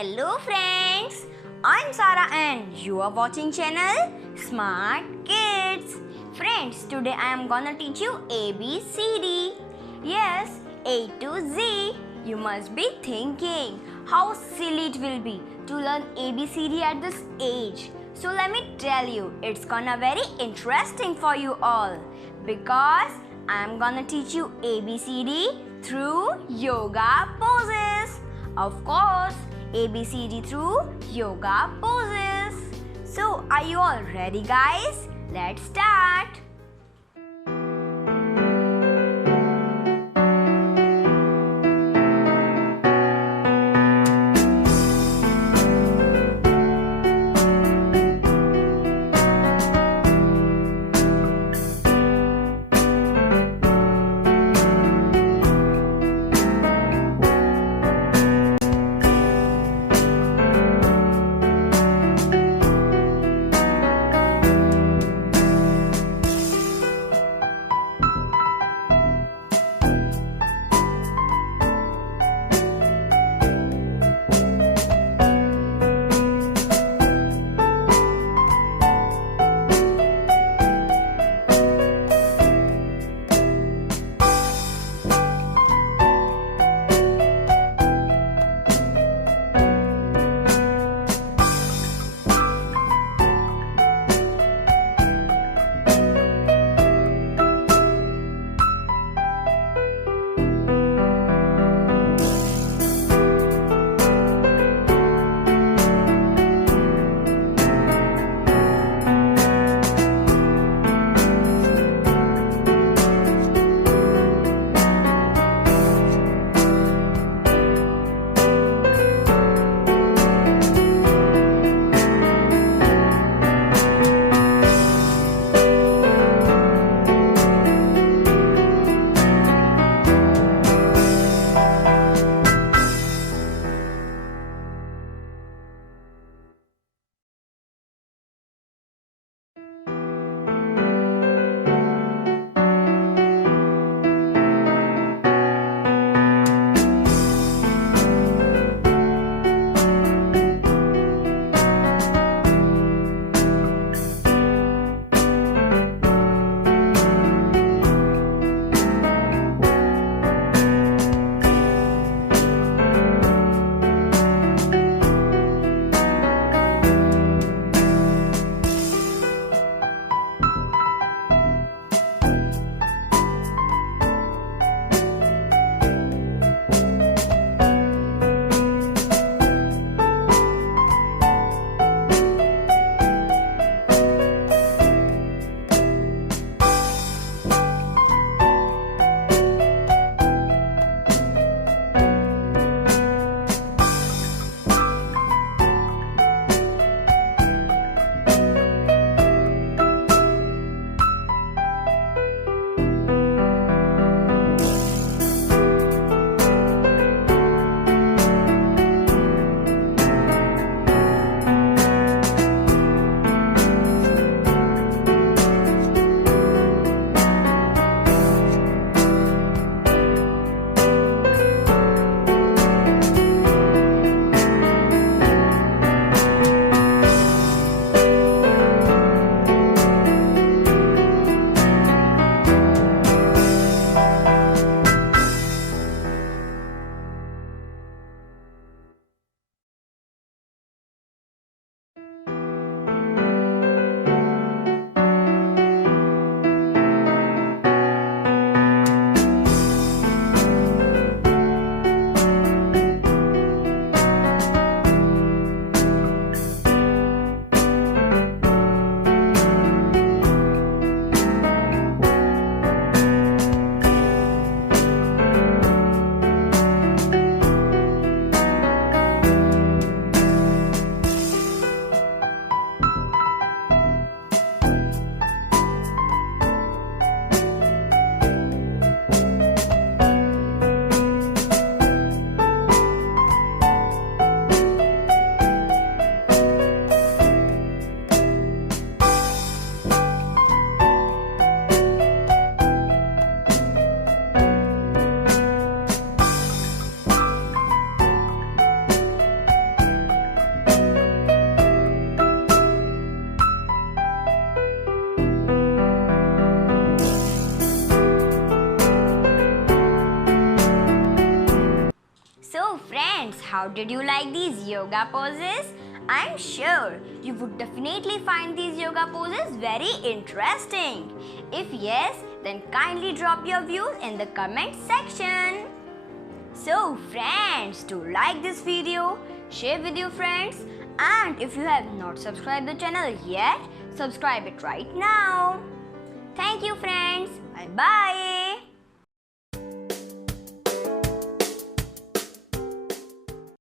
Hello friends, I'm Sara and you are watching channel Smart Kids. Friends, today I am gonna teach you ABCD. Yes, A to Z. You must be thinking how silly it will be to learn ABCD at this age. So let me tell you, it's gonna very interesting for you all because I am gonna teach you ABCD through yoga poses. Of course, ABCD through yoga poses. So, are you all ready, guys? Let's start. how did you like these yoga poses? I'm sure you would definitely find these yoga poses very interesting. If yes, then kindly drop your views in the comment section. So friends, do like this video, share with your friends, and if you have not subscribed the channel yet, subscribe it right now. Thank you friends. Bye bye.